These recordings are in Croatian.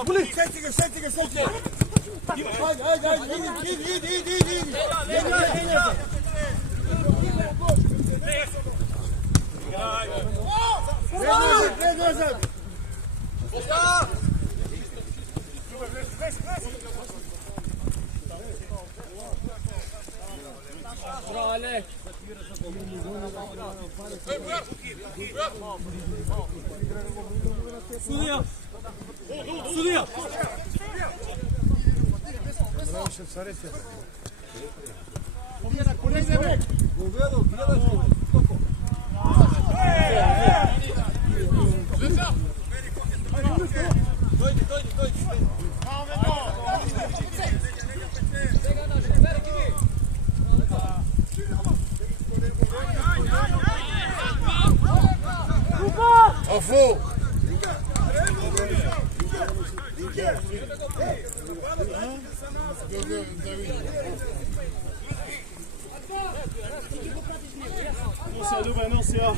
Buli, senti ga. Ajde, idi. Bravo Alek. Sudija. Afu! Non, c'est là.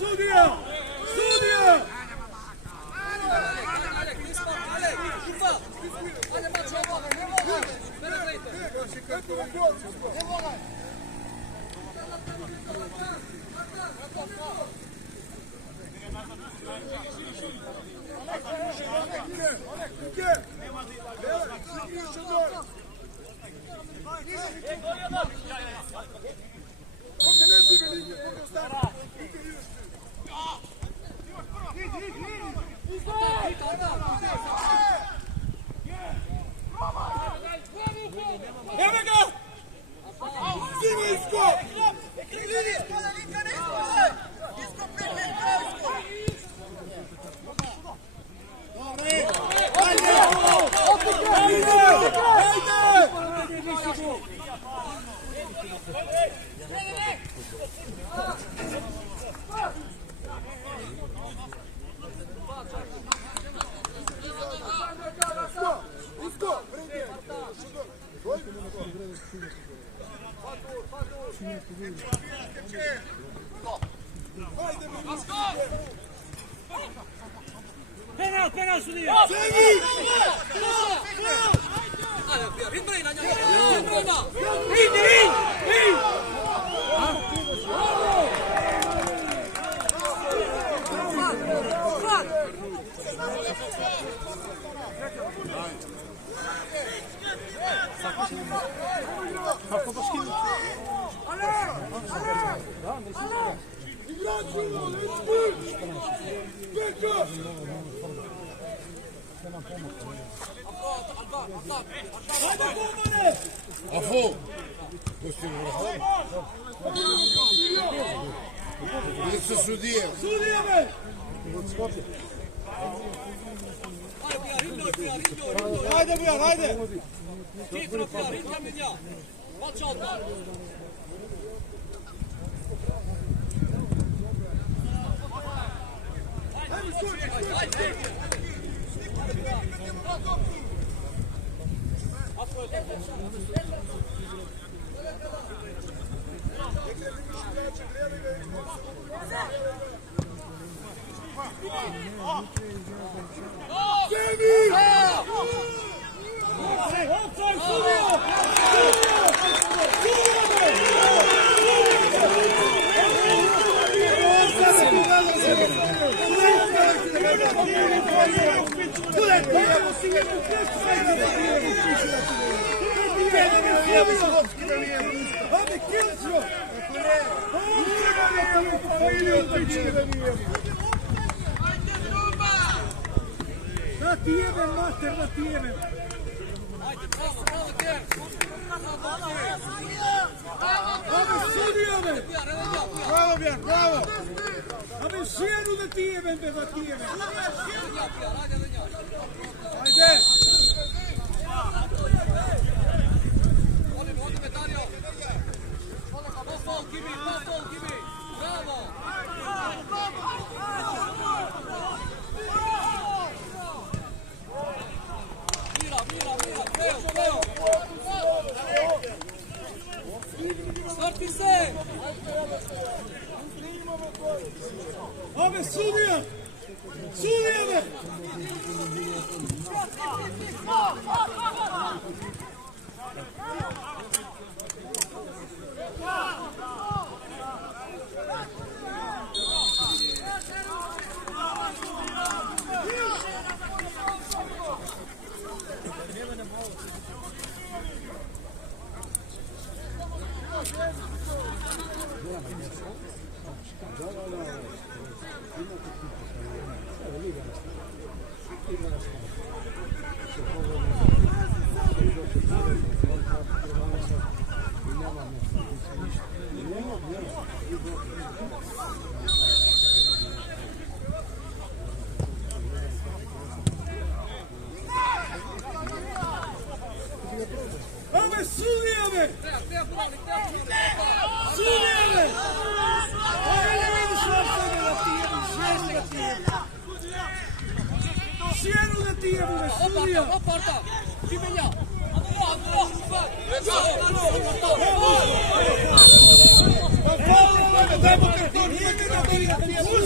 sudija! Sudija! Evo ga! Zimijsko! Penal, penal sudija! Afu! Gdje su sudije? Sudije me! Hajde, Bijan, hajde! Da ti jebem, mater, da ti jebem! Ame sudija me! Bravo, Bijan, bravo! Ame ženu da ti jebem, da ti jebem! Ajde! Ame sudija! Sudija me! Ame sudija me! Sudija me! Ajde, vidiš ovdje da ti jebim, ženu da ti jebim! Ženu da ti jebim, sudija! Oparta! Cimenja! Daj mu karton, idete da ti jebim!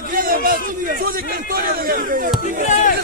Sudi kartonje da ga igraj!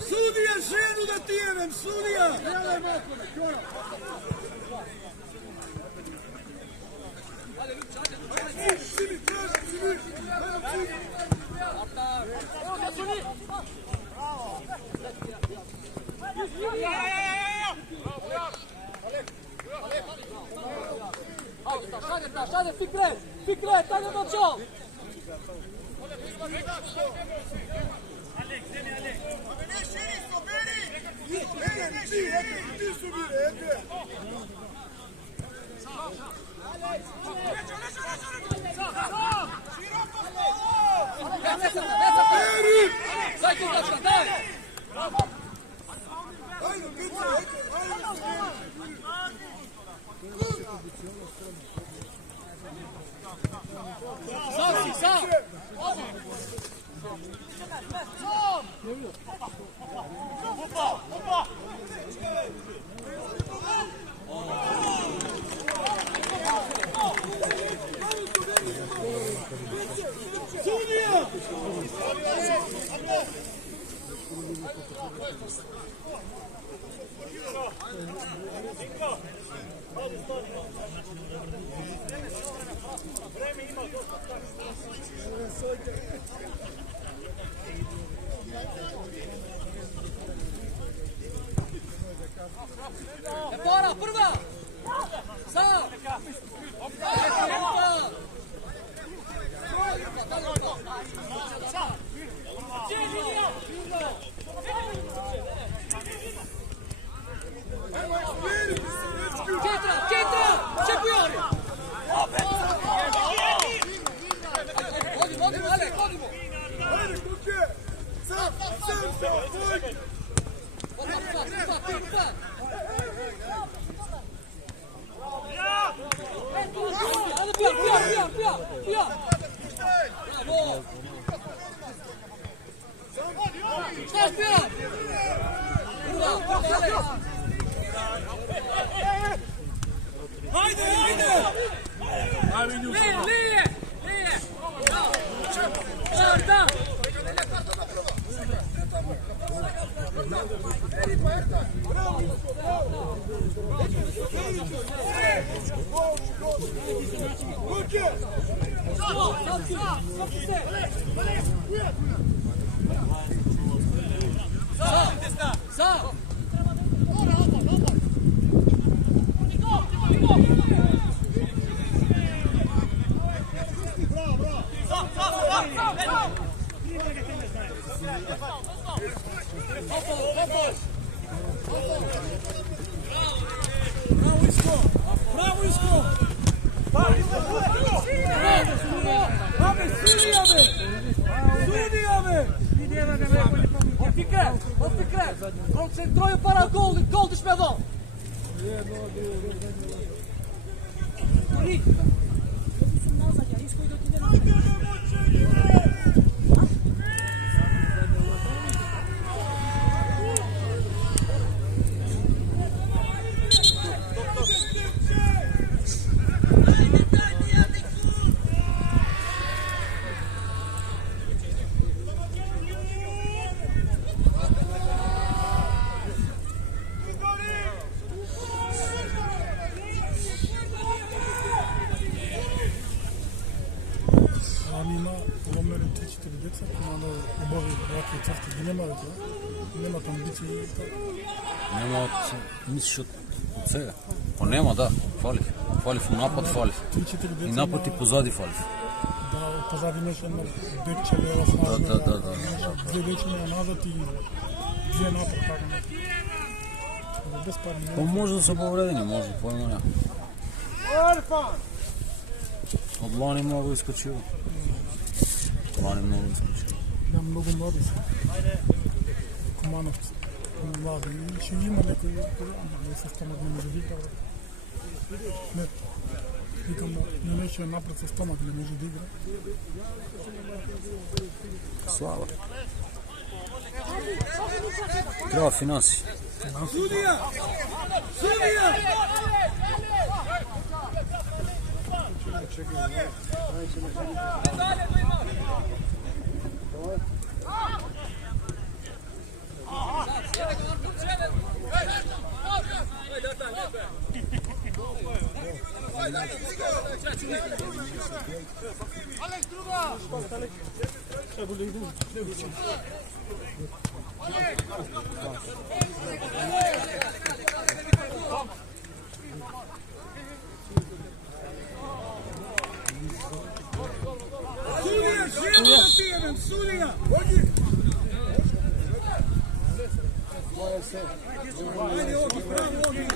Sudija ženu da tijenem, sudija! Simi, Šade, Fikret, ajde do čov! Bora, prva! Sam! Ketra! Čepujori! Hodimo, Alek, hodimo! Sam! Ajde, pija! Bravo! Šta pija? Prva, Ajde! Lije! Da! Sam! Bravo Isko! Sudija me! Opikre! Koncentroj para gol do Šmedon! Nema misliš od svega? Pa nema, da, falih u napad, falih. I napad i pozadi falih. Da, pozadi nešto bek će lijeva snažna. Da. Dvije večnije nazad i dvije napad, tako nešto. Bez par minuta. Pa možda su povredeni, možda, pojma nema. Od lani mnogo iskočio. Da, mnogo mladi su. Kumanovci. Mladi. I ще има некои, не се стомат не може да игра. Не. Викам, не беше напред със стомат, не може да игра. Слава. Трябва финанси. Sudija! Sudija, žijemo da ti jebem, sudija! Ajde, Ogi, bravo, Ogi!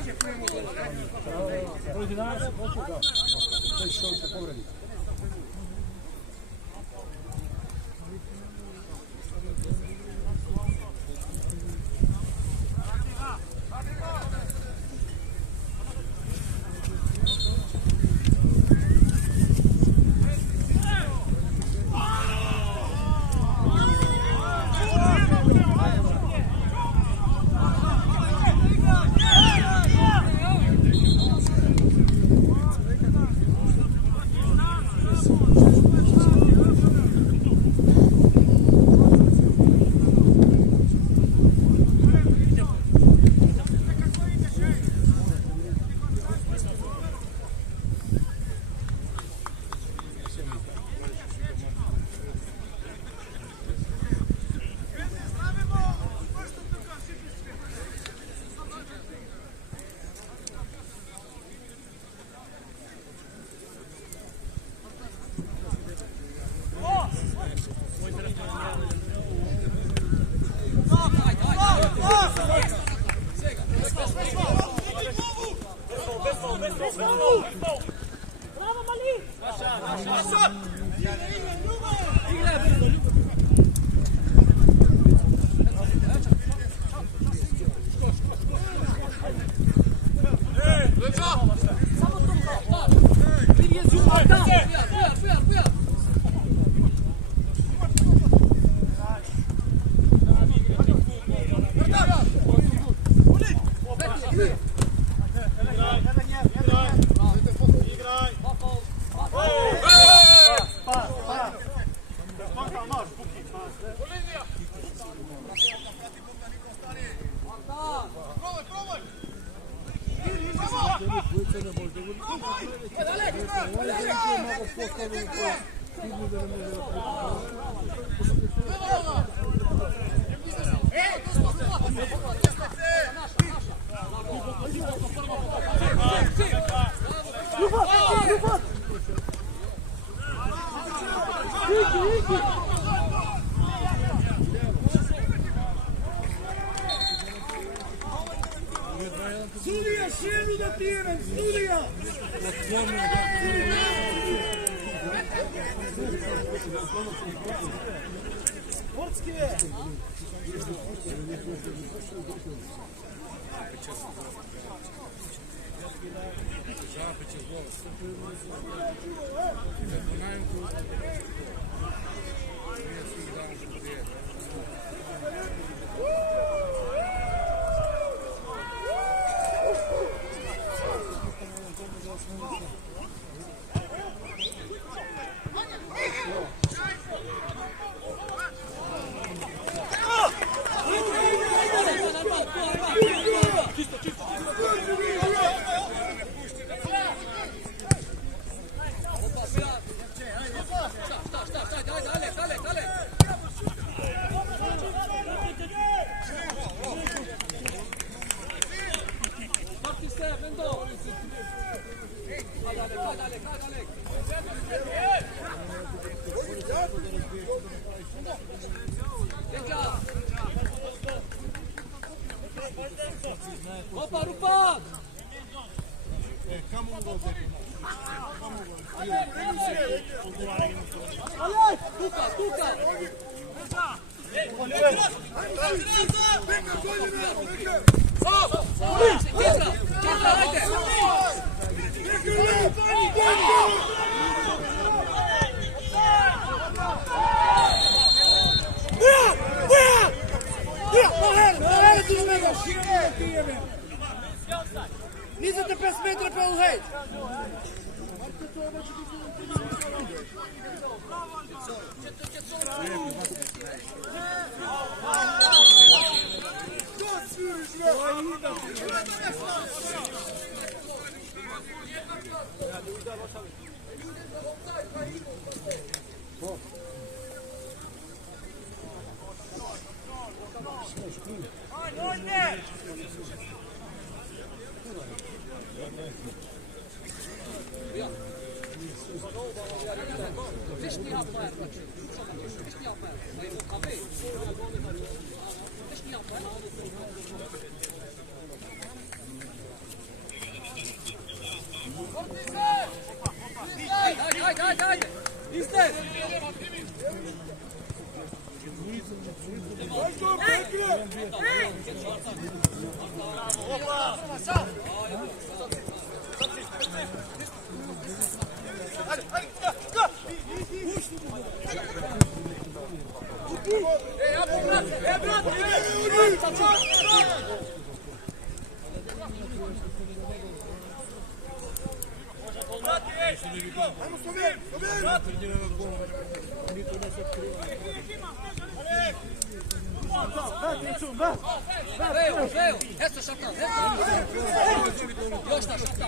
Sudija, žijemo da ti jebem, sudija! Opa, Rufat! Tuka, tuka! Kjetra, ajde! Nizate 5 metra pa u hejt! Vişni yapmayın. Vişni yapmayın. Hayır, o kahve. Vişni yapmayın. Haydi. İster. Veio. Essa chata. Još ta chata.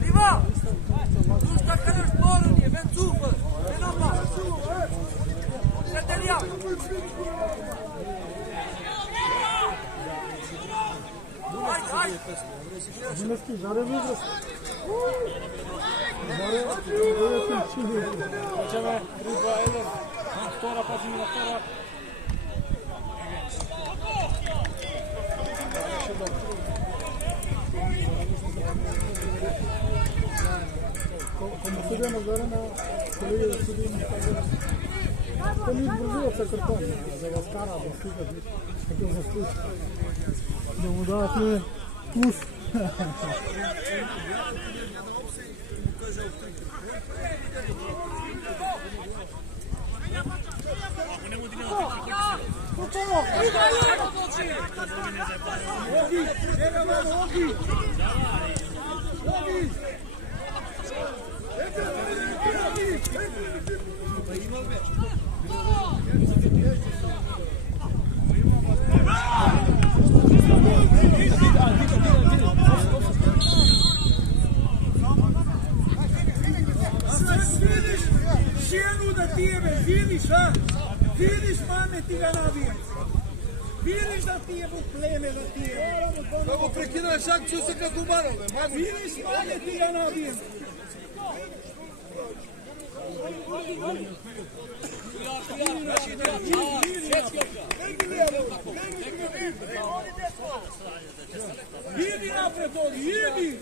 Riva! Tu stakneš porodnje, ven cufa! Ven opa! Šetelija! Ajde, ajde! Zineski, žare vidro. Žare, žare sam čini. Hoćeme, 3-2-1. Втора, пазимо на втора. Como se llama ahora na colega de subir na casa. Tem muito essa cartão, da Vascara, da Fica, aqueles assuntos. De mudar aqui, plus. Vidiš mame ti ga nabijem. Vidiš da ti je pleme da ti je. Kako prekinuješ akciju sa Kakumanom? Vidiš mame ti ga nabijem. Idi napred ovdje, idi.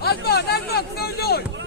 Alman, 0-0!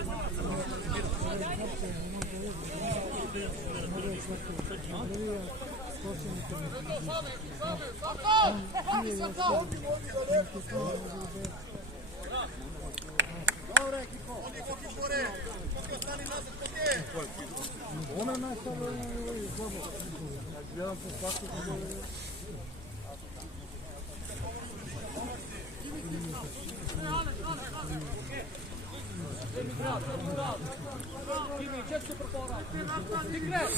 Kimi, ček super povrat. Ti kreš.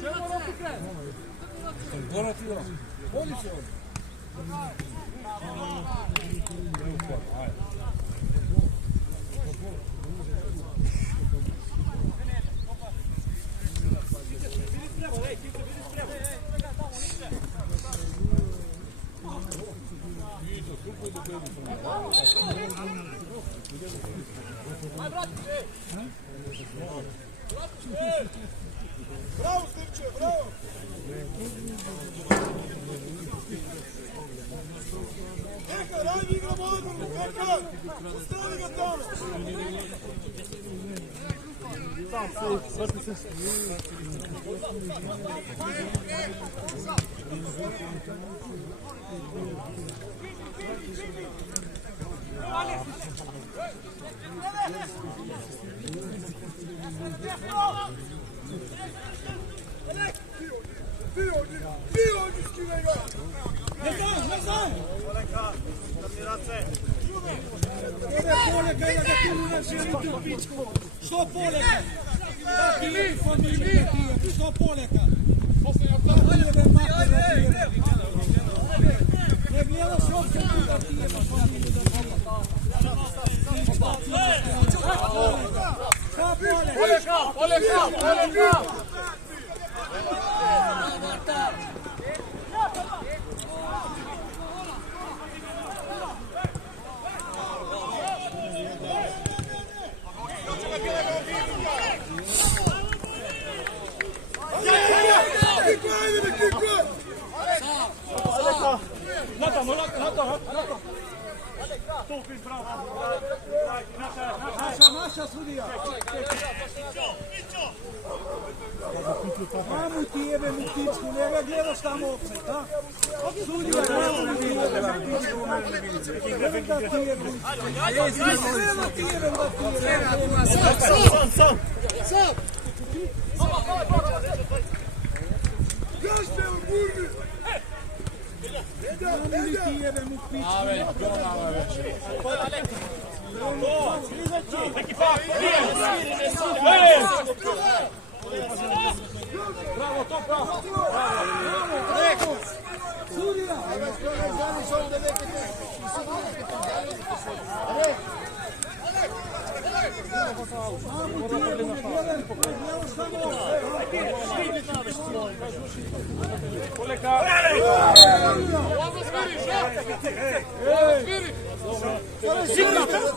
Čemo ruku kreš. Gora ti da. Voli se on. Bravo, Srče, bravo! Neka, radi igramo odmorno, neka! Ostavi ga tamo! Što poleka? Da ti je familija, što poleka? Da ti je mater, ne gledaš uopće tu da ti je familija. Šta poleka? Naša sudija. Mamu ti jebe mu ptičku, ne ga gledaš tamo opet, ha? Sudija, mamu ti jebe mu ptičku, ne da ti jebe. Sve ti jebe da ti jebe. Sam! Još me u burbi! Mamu ti jebe mu ptičku. Bravo, to pravo. Surya! Mamu ti jebe mu gledaš tamo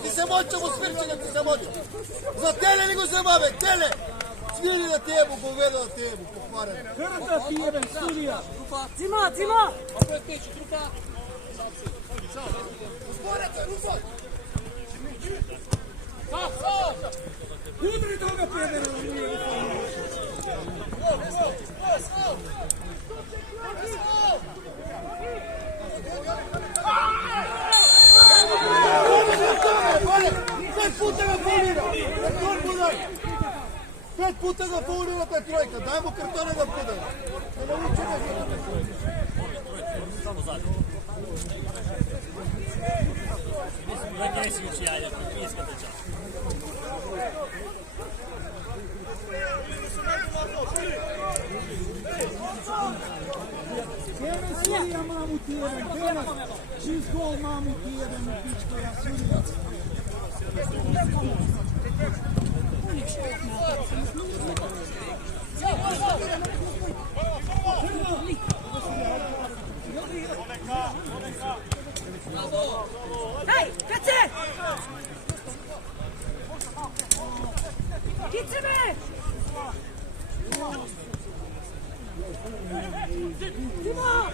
Ti se moćamo svirčega, ti se moćamo. Za tele nego se babe, tele. Sviri na tebu, povedo na tebu, pokvareno. Krda ti jebem, Surya! Cima! Udri toga pedera! Pet puta ga faulira, to je trojka. Daj mu kartone da bude. Ne nauči ga. Samo zadnje. Mislim da ne si uči ajde, iskate čas. Jebem Surya, mamu ti jebem, Benak! Čist gol, mamu ti jebem u pičku, ja Surya! Daj, kace! Kice me! Timo!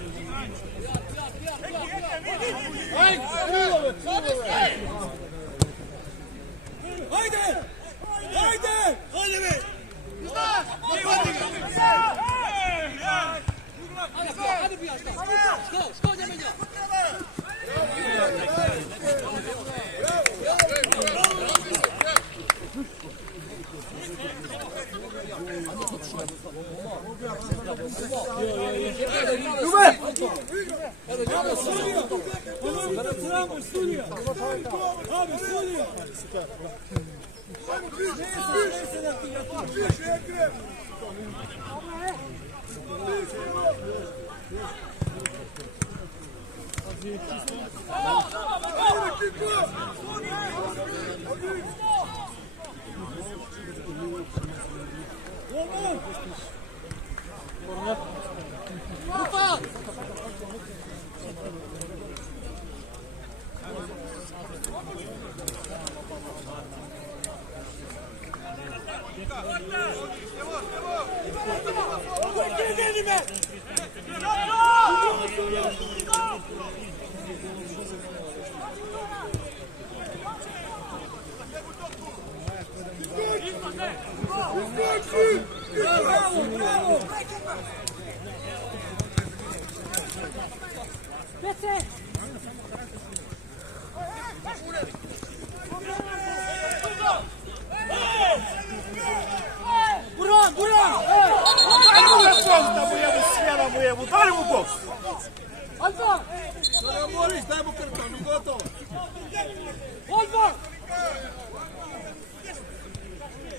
Ajde! Hadi bir yaşta. Što ne menja? Ударимо в бокс! Альфа! Борис, дай му картон, ну готово. Альфа!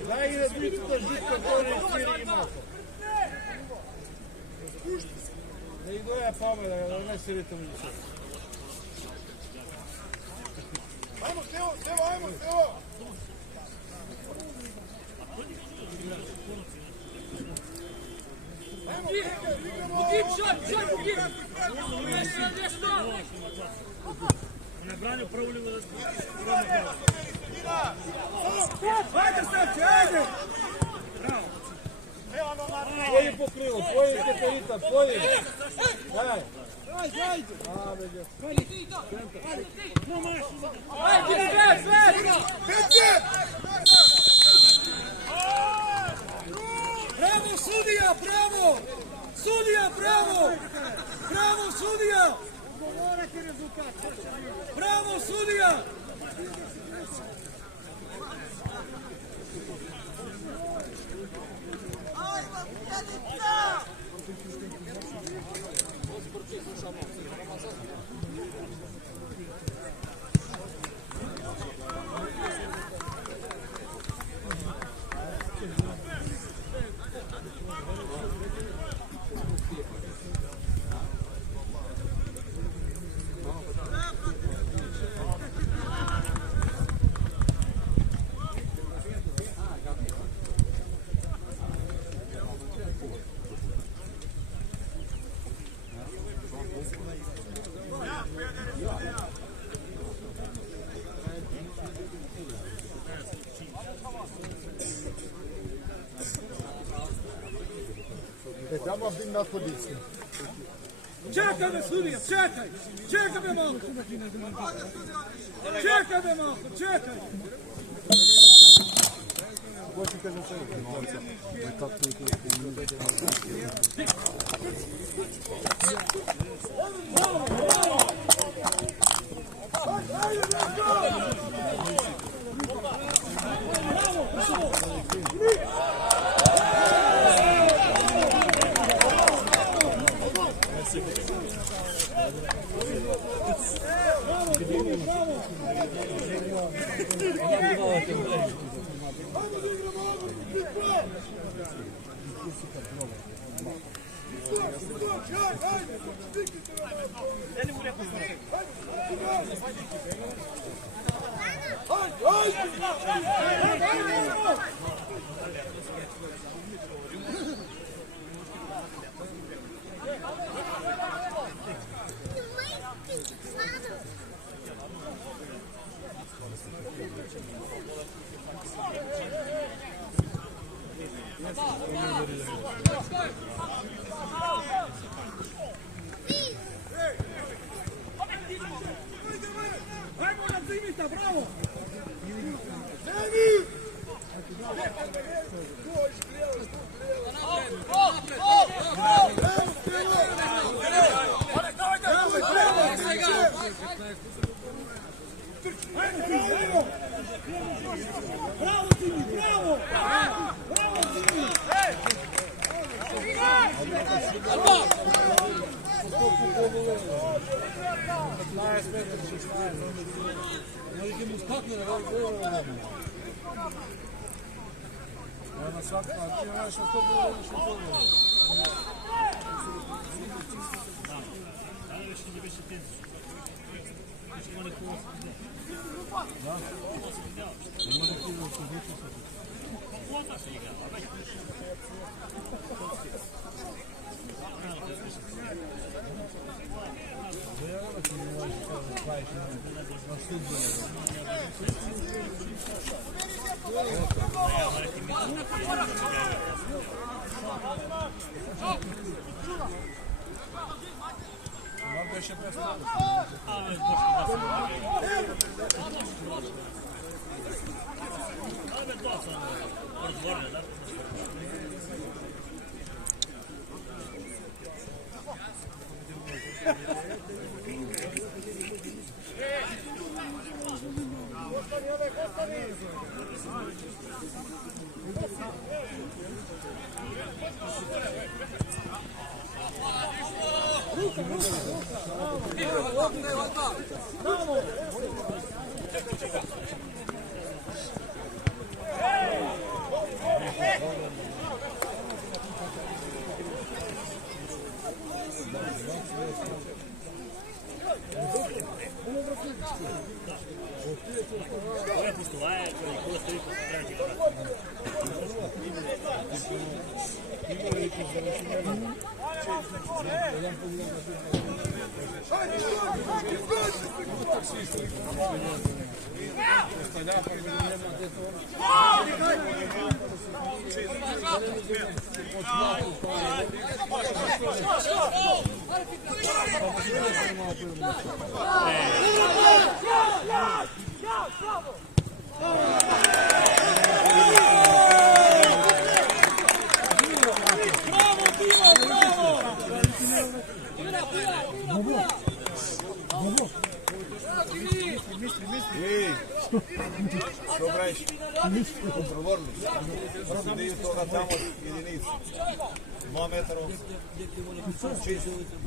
Дай да битка, который сири имаха. Да и доја победа, да не сирите му лице. Ajmo, Stevo, ajmo, Stevo! Буким, шой, буким! Nešto! Не браню правлю да Ajde Stavče, ajde! Пои по крило, пои Степанита, пои. Дай. Ajde, ajde! Ajde, sve! Bravo sudija, bravo! Sudija, bravo! Bravo sudija! Bravo sudija! Tamo bim na policiju. Čekaj me sudija, čekaj! Čekaj me malo! Čekaj me malo, čekaj! Ajmo na Zimita, bravo! Bravo Zimi, bravo! Bravo Zimi!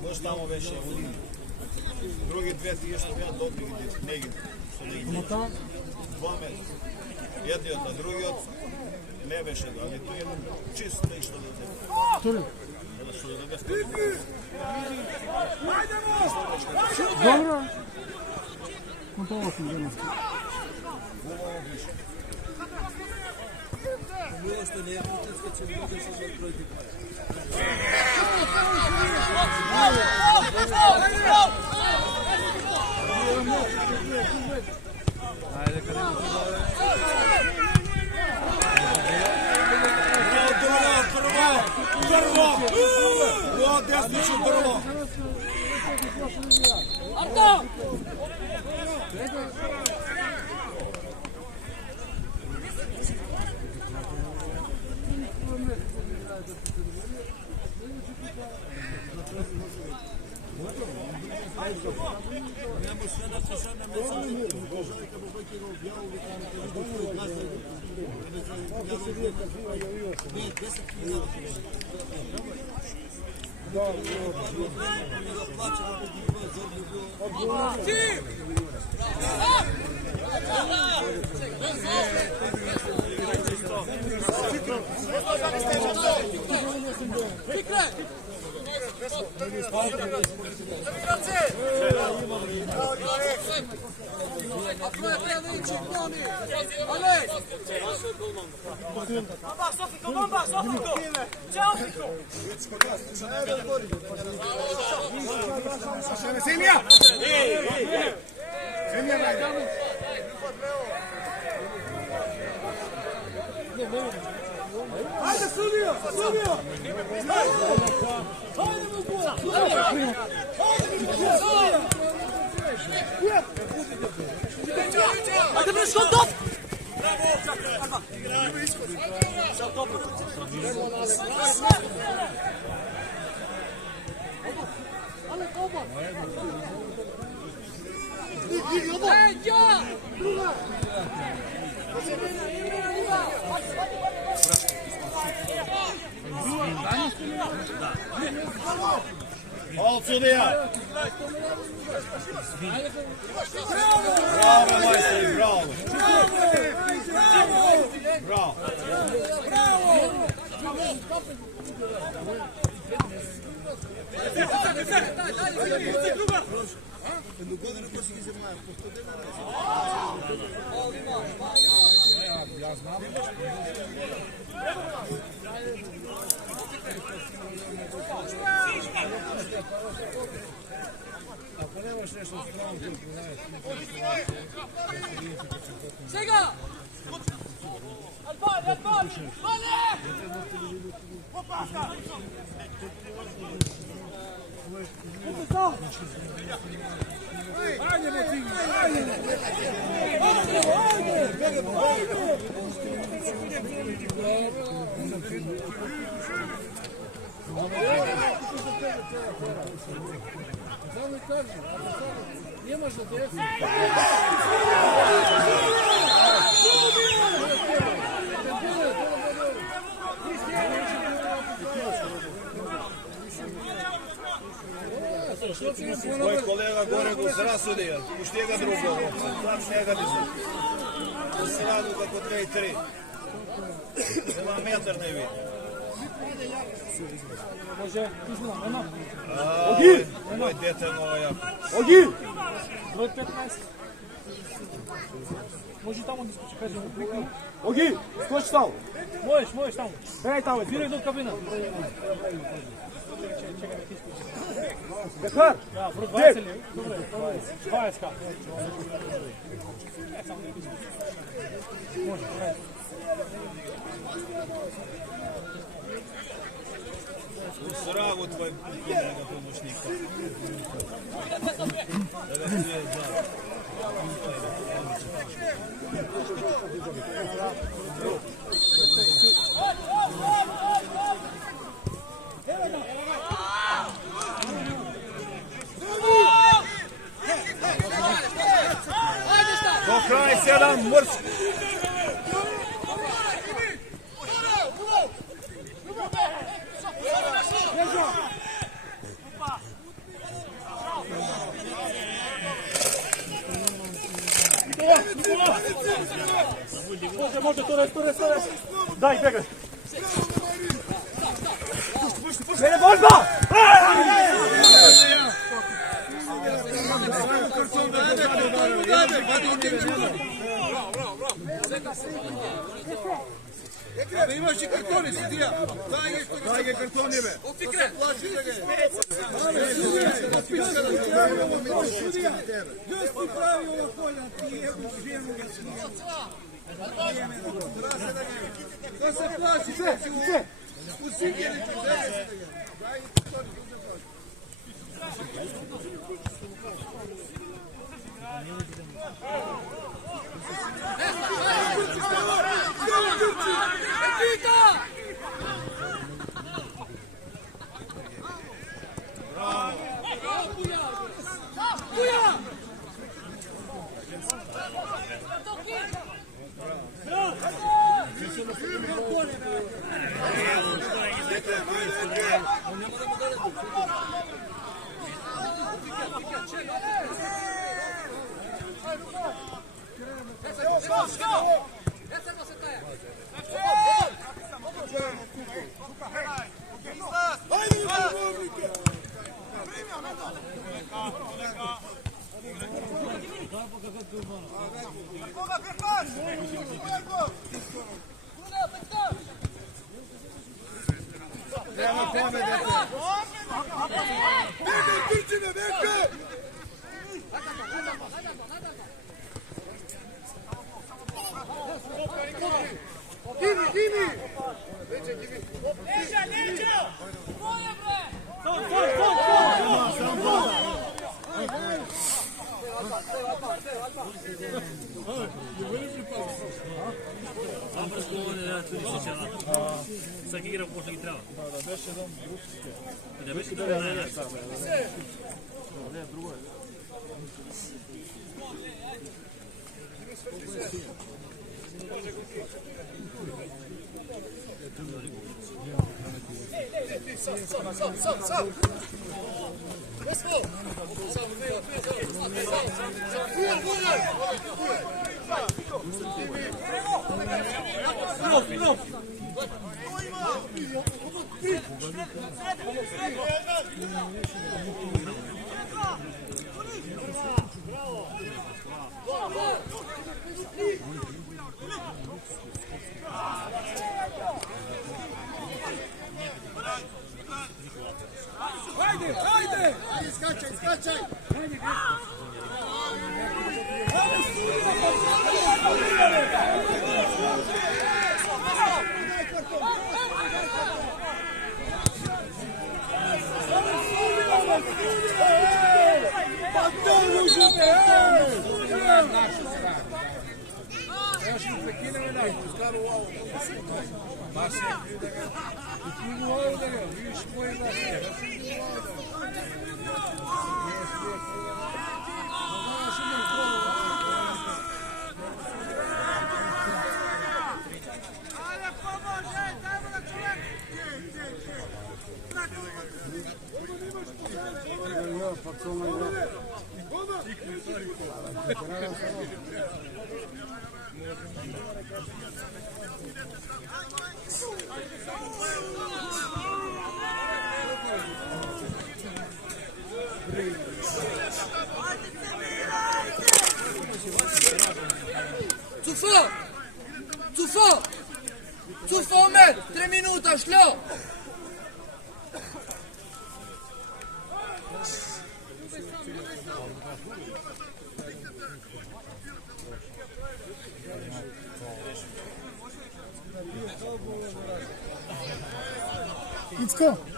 Baš tamo već je u liniji. Drugi dve ti što jedan dobri negdje. 2 metra. Jedni od drugi od ne veše, ali tu je čisto nešto da te... Dobro. Kontovo sam danas. Prvo! Desniću prvo! Arto! Ajde, sudija! Sudija! Ajde, bre, što top! Druga! Al sudija! Bravo, majstori, bravo! Bravo! Sega! Al pali! Nie masz do tego. Moj kolega gore go zrasudija, pušti ga drugo, sad njega ne znam. To se radu kako 3-3. Nema metar ne vidi. Može, izmila, nema. Moj dete nova jako. Ogi! Broj 15. Može tamo da skoči, kažem. Ogi, skoči tamo. Možeš tamo. Kaj tamo, direkt do kabina. Bekar! Ja, broj 20 li? Dobre, 20 ka. Može, kaj. Sravu tvoj kolega pomoćnika. Da ga sve zna. Do kraj 7 mrsko. Može, Torres. Daj, begaj. Mene možda! Imaš i kartoni, sudija. Daj ga kartonime. Sudija, još ti pravi ova polja, ti je u ženu ga smije. To se plaši, sve. U Sigiriću, daj. Svaki igra pošto ih treba. Da, beše jedan ruski. Da beše jedan ne. Ne, drugo je. Ajde, ajde! Skačaj, skačaj! Zu vor! Zu vor! Zu vorne! 3 Minuten, schlau!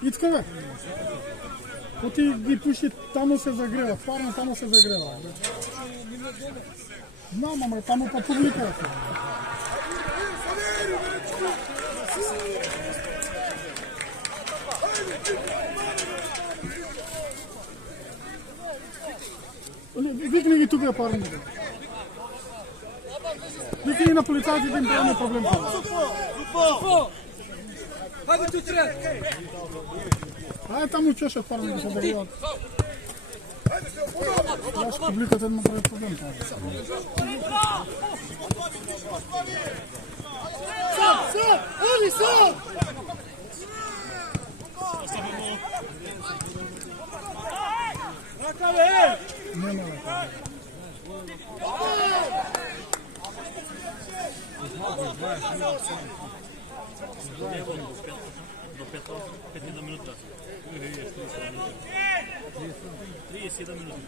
Ицко, бе! Оти ги пуши, тамо се загрева, парно тамо се загрева. Знам, ама тамо па публика е. Викни ги тука парно. Викни ги на полицаите да им правим проблем. Hajde tu treba! Ай, там чешат парно да се загреват. Аз публиката не прави проблем. Сам! Оли, сам! Ръкаве! Няма ръкаве. До 5 минута. 37 минути.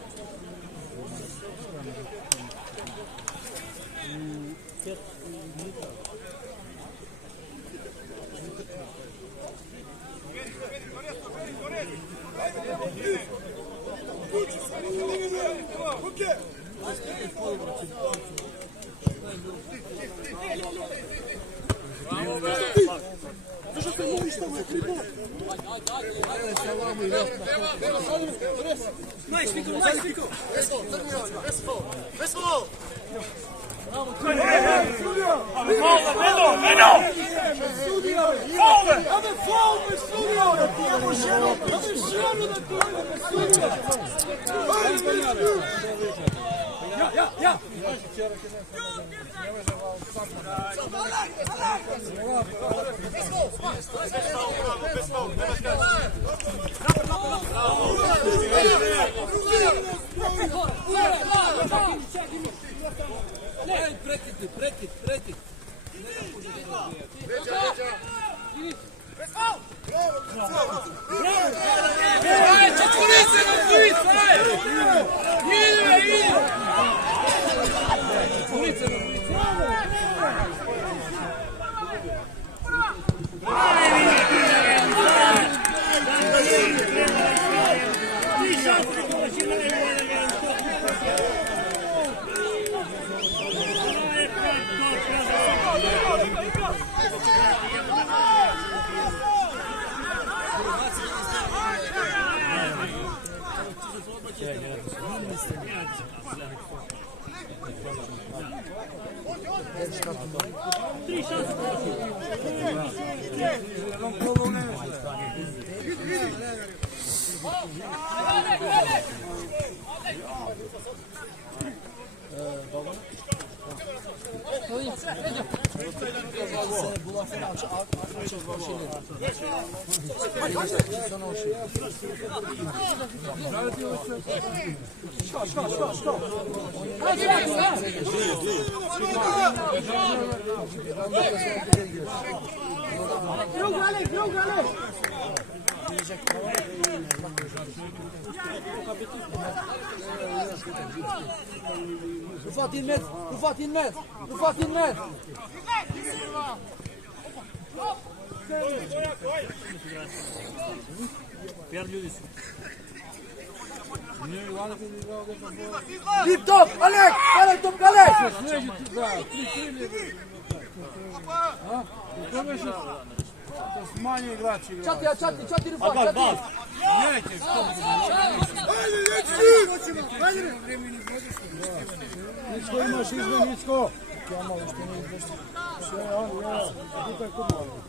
Mais, Fico! Ja! Prekid. Nu fac in med! Nu fac in med! Nu fac in med! Pierd ljudi su. Deep top! Alec! Alec top! Alec! Manje igrači igraju. Čati rufa! Čati! Nicko imaš izme, Nicko. Ja malo što ne izvesti. Sve, on, ja. Tukaj kod malo.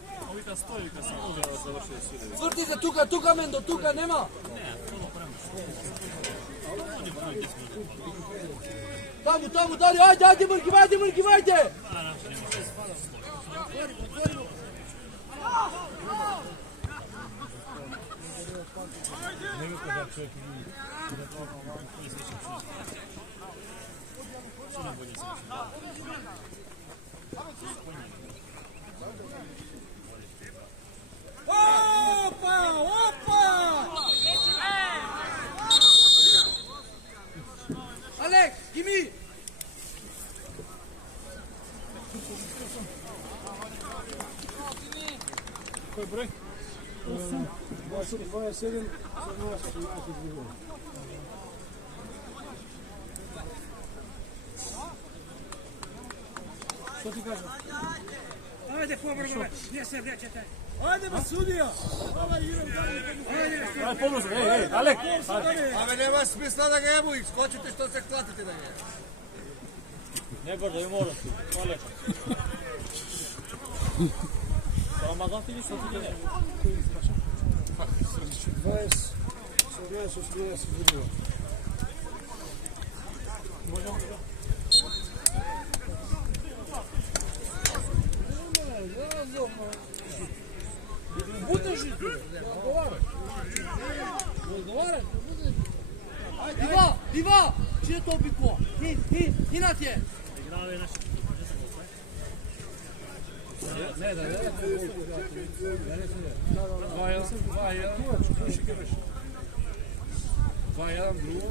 Tvrdi se tuka Mendo, tuka nema! Tamo, dalje, ajde Mrki, ajde! Alex, gimme! Koji broj? 27, 18, izgledamo. Što ti kažeš? Ajde, povrlo, gdje se vrećete? Ajde, ba sudija! Aj, pomozi, ej, Alek! Ame, nema smisla da ga jemu, skočite što se hvatite da ga. Ne gordo, i moram ti. Alek. Ramazan ti nisu ti ne. 20, 80, izgledamo. Možemo da... Budeš i tu, odgovaraj. Diva, čije to obiko? Hinat je. Igrave naši. Ne, da. 2-1 drugo.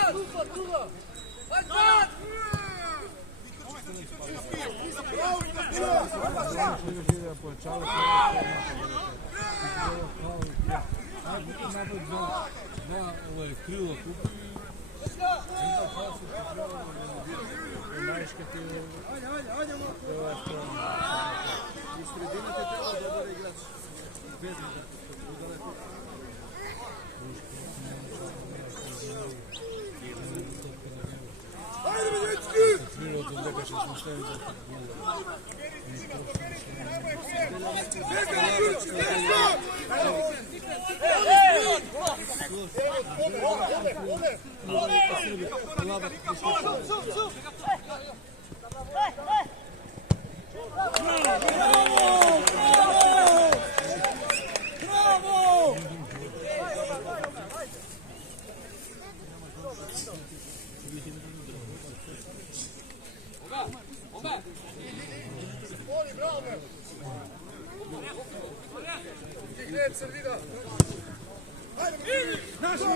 Ajde, Čale na krilo kupi. Ajde, Iz sredine te treba dobar igrač. Bez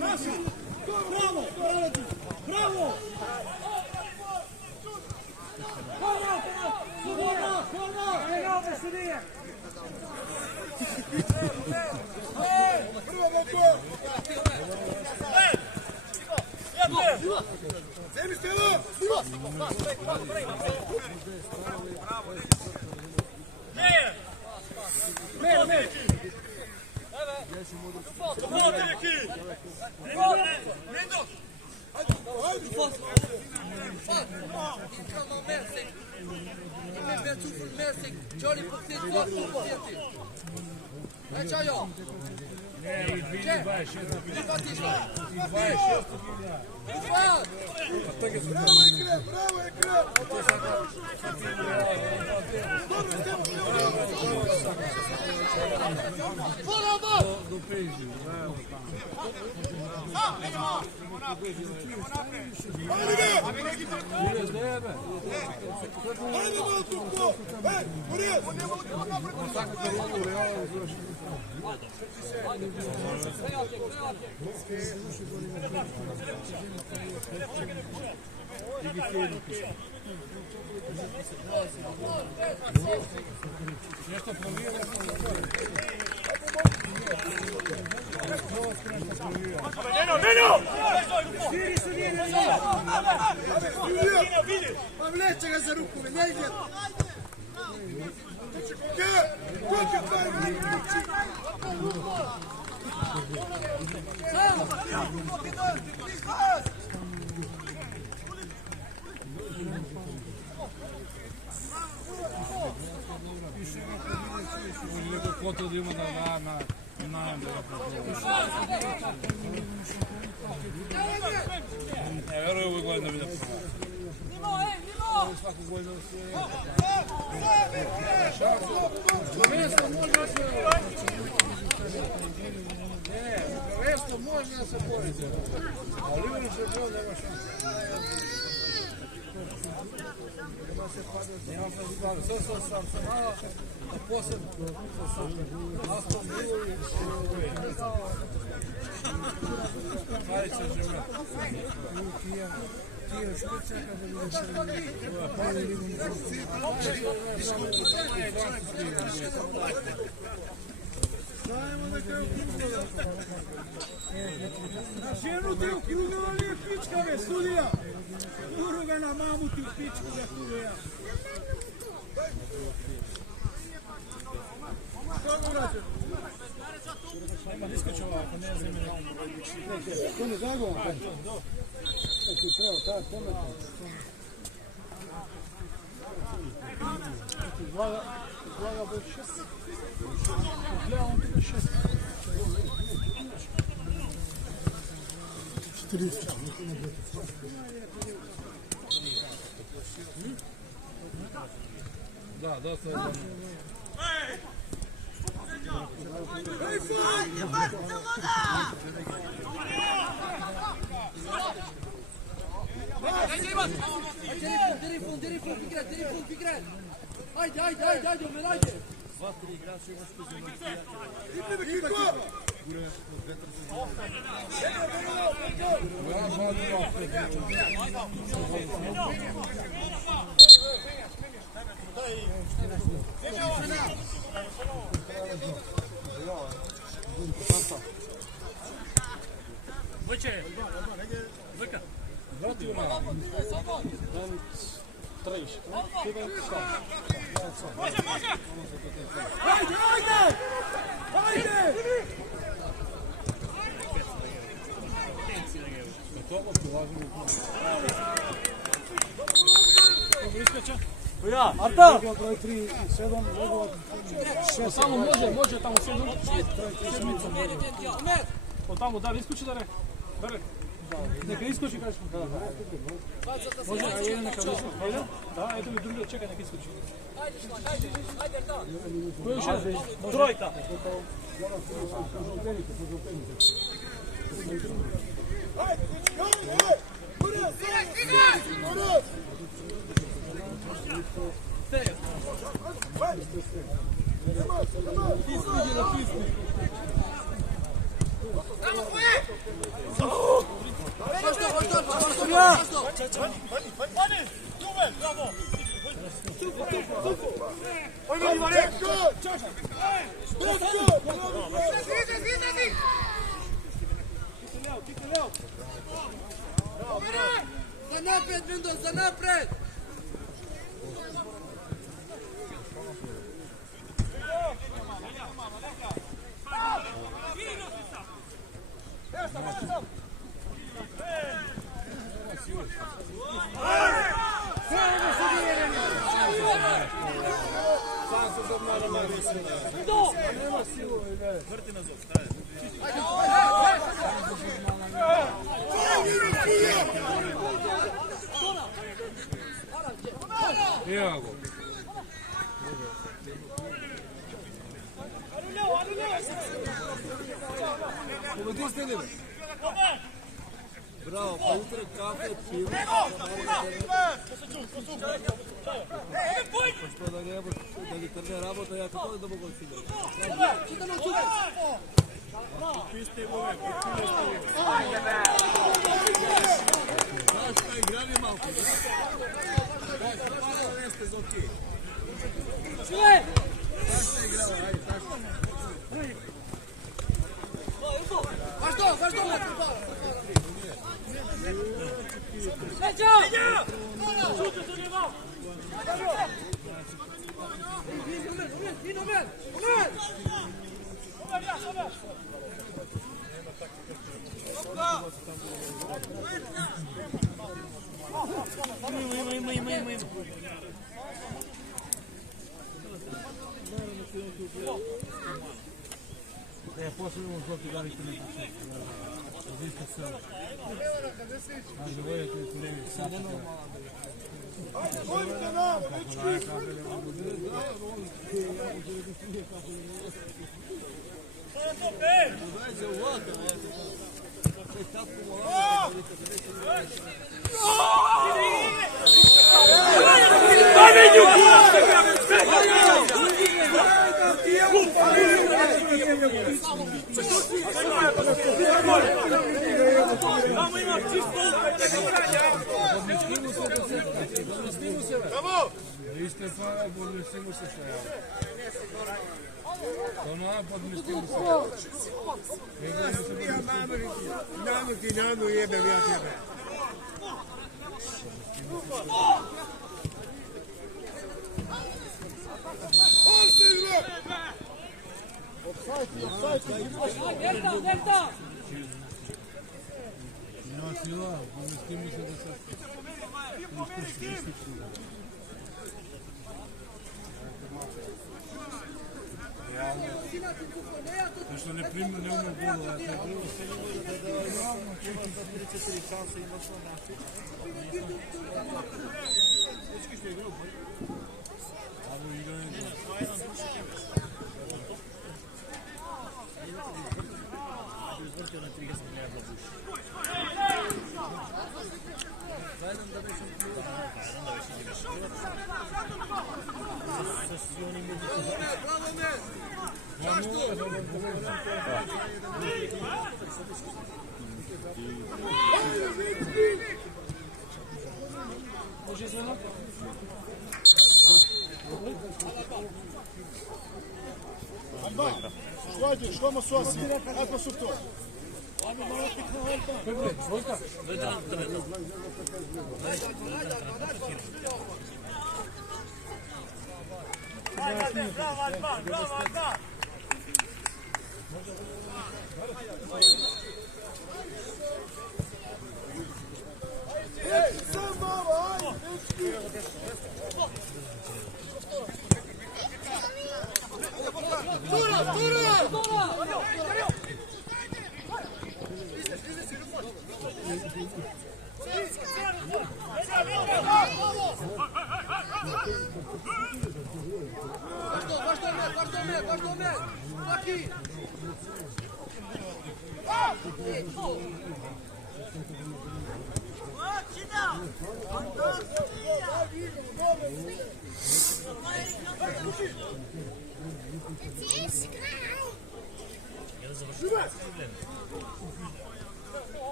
Naši! Bravo! Bravo! Jolly pour tes doigts pour tes. Allez, Chaillot. Повлечь за руку, меня идет. Quanto de uma na verujem gol na videu. Svaki gol na Prvenstvo može da se boriti. Ali Liverpool se bio nema šanse. Nema fazigala. Sve sam Arsenala, a posebno sam Aston Villa i Paris Saint-Germain. Na ženu te ukljugala nije pička, be, sudija. Uru ga na mamu ti u pičku za sudija. Što ga vraća? Ima diskočova, ako ne zemlje. To ne zagovan. Tako je pravo, ta pometa. Izlaga bude 6. Gleda on tu 6. 40. Da, dosta je dobro. Telefon, Figret. Ajde, Omer, ajde. 2-3 igrača imaš koji zemlji. Daj. Виче! Вика! Ajde, ajde! Ajde! Arta! Broj 3 i 7, nego 6. Samo može tamo sjedu. Od tamo da iskoči da re. Neka iskoči kažeš. Može, a jedan neka iskoči. Da, eto mi drugi čeka neka iskoči. Ajde, da. Ko je još? Trojka. Za napred, Vindo, za napred! Bravo, pa utre kafe, pivo. Što da li trne rabota, ja kako da mogu osigurati? Znaš šta igrali malo? Jeste za okej. Znaš šta igrala, ajde, znaš šta. Vaš do, Ja posebno zbog da li ne piše. Zista se. Ajde, vojete tu levi. Vojte nam, dečki! Вижте това, подместимо се ще ява. Това подместимо се. Нано ти нано ебе, я тебе. Няма сила, подместимо се да се. Защото не приема, не уме гола. Može izmena? Hajde, što mu su osi? Kako su to? Dvojka.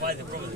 Ajde, probaj.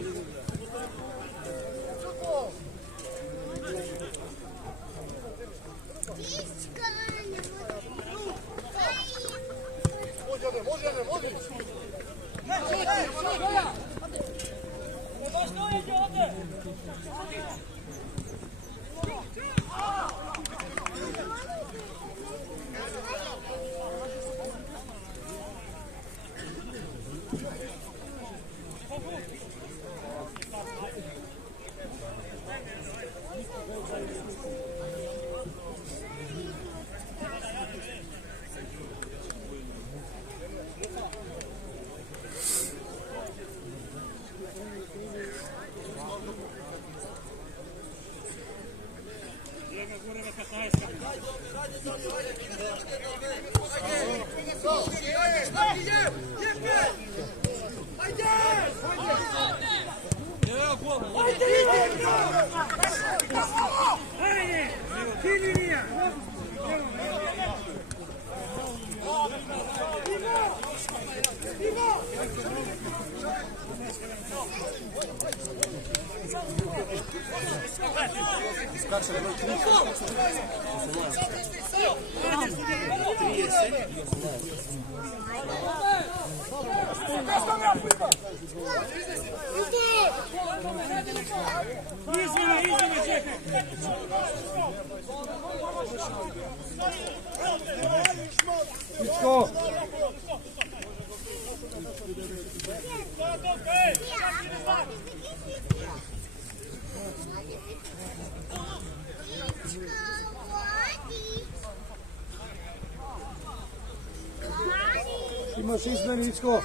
Imaš izmeni, Ičko.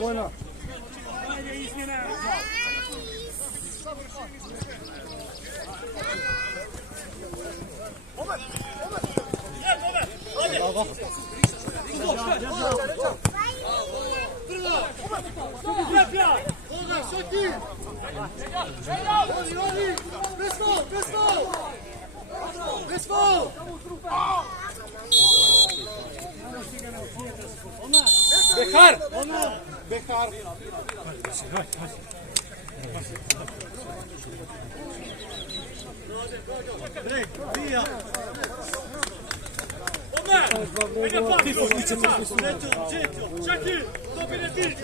Vojna. Bekar! Bekar. Čaki, dobire ti!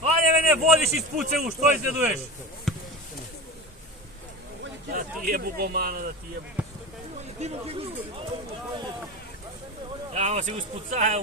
Haide, vene, voli și spuțe uși, što izgleduješ? Da ti jebu bomana, da ti jebu. Ja, se uspucaja.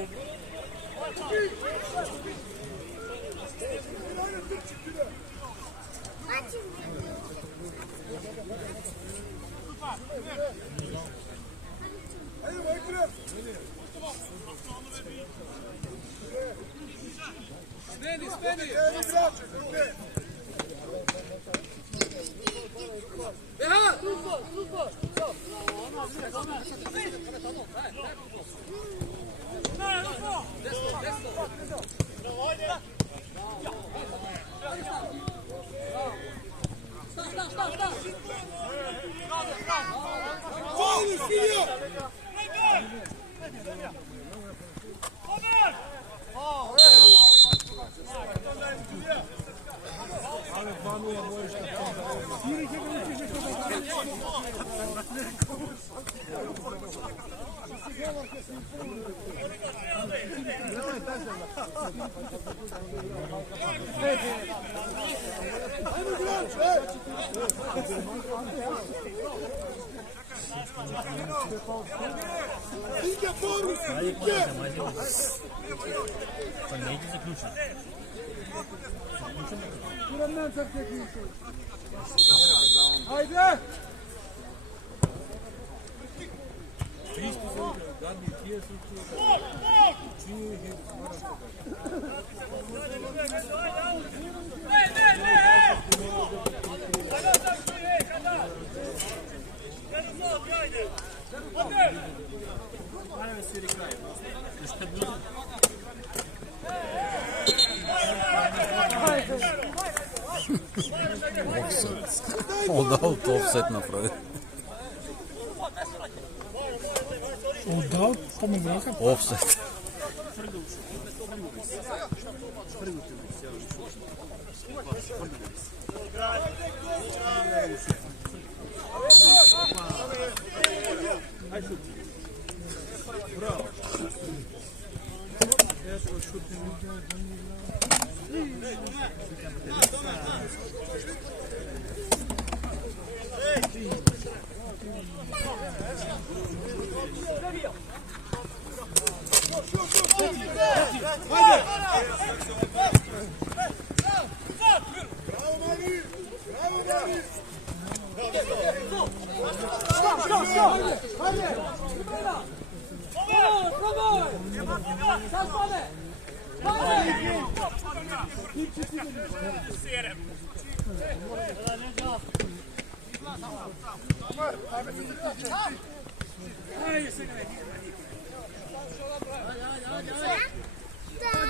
Haydi! Отдал, то офсет направи. Отдал, помогнаха. Офсет.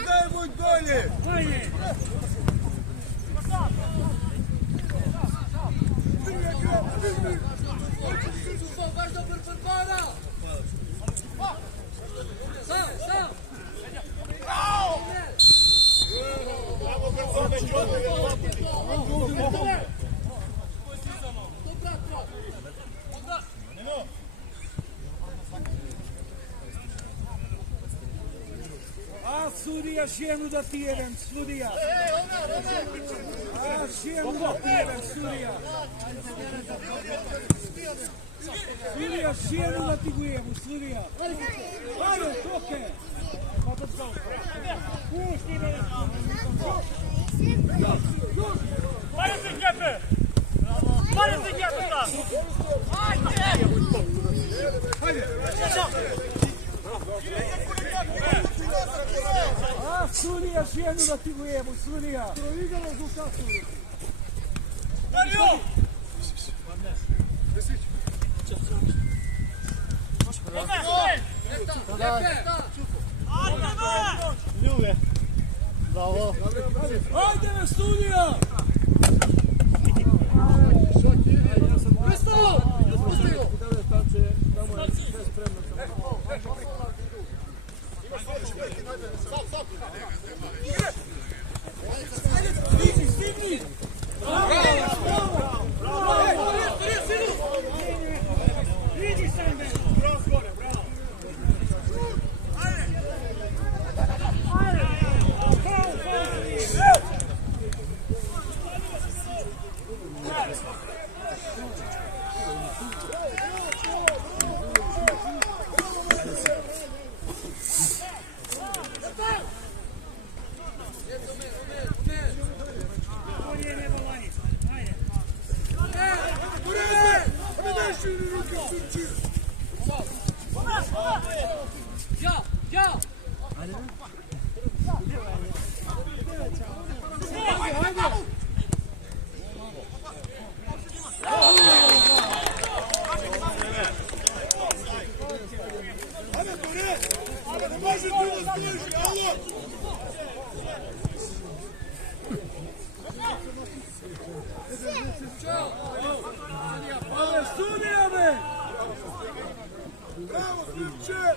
Дай будь долі! А суддя ще не датиren, суддя. А ще не датиren, суддя. Суддя ще не датигуємо, суддя. Ајде, токе. Парите кепе! Парите кепе там! А суддя ще не датигуємо, суддя. Ajde me studija! Stiži, stiži! Vidi sam me! Ale studija me! Bravo, Slimče!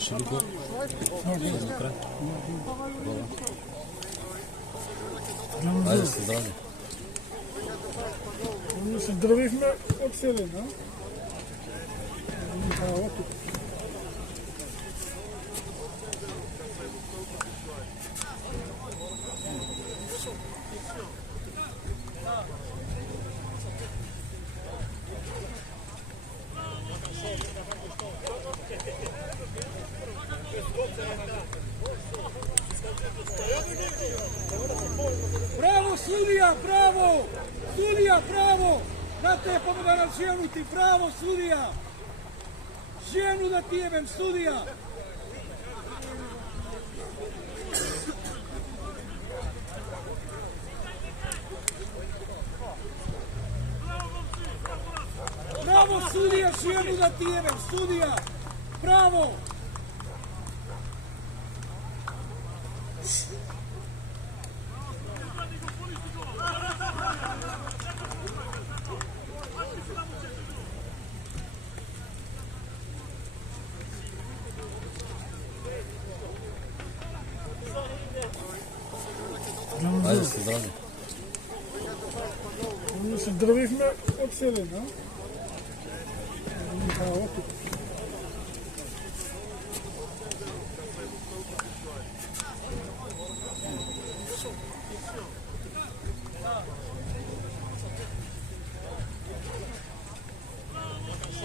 Ще до гол. Айде се здрави. Ние се здравихме от селена. Bravo, sudija, bravo! Sudija, bravo! Da te pomoga ženu ti, bravo, sudija! Ženu da ti jebem, sudija! Bravo, sudija, ženu da ti jebem, sudija! Bravo! Айде се здрави. Ние се здравихме от селена.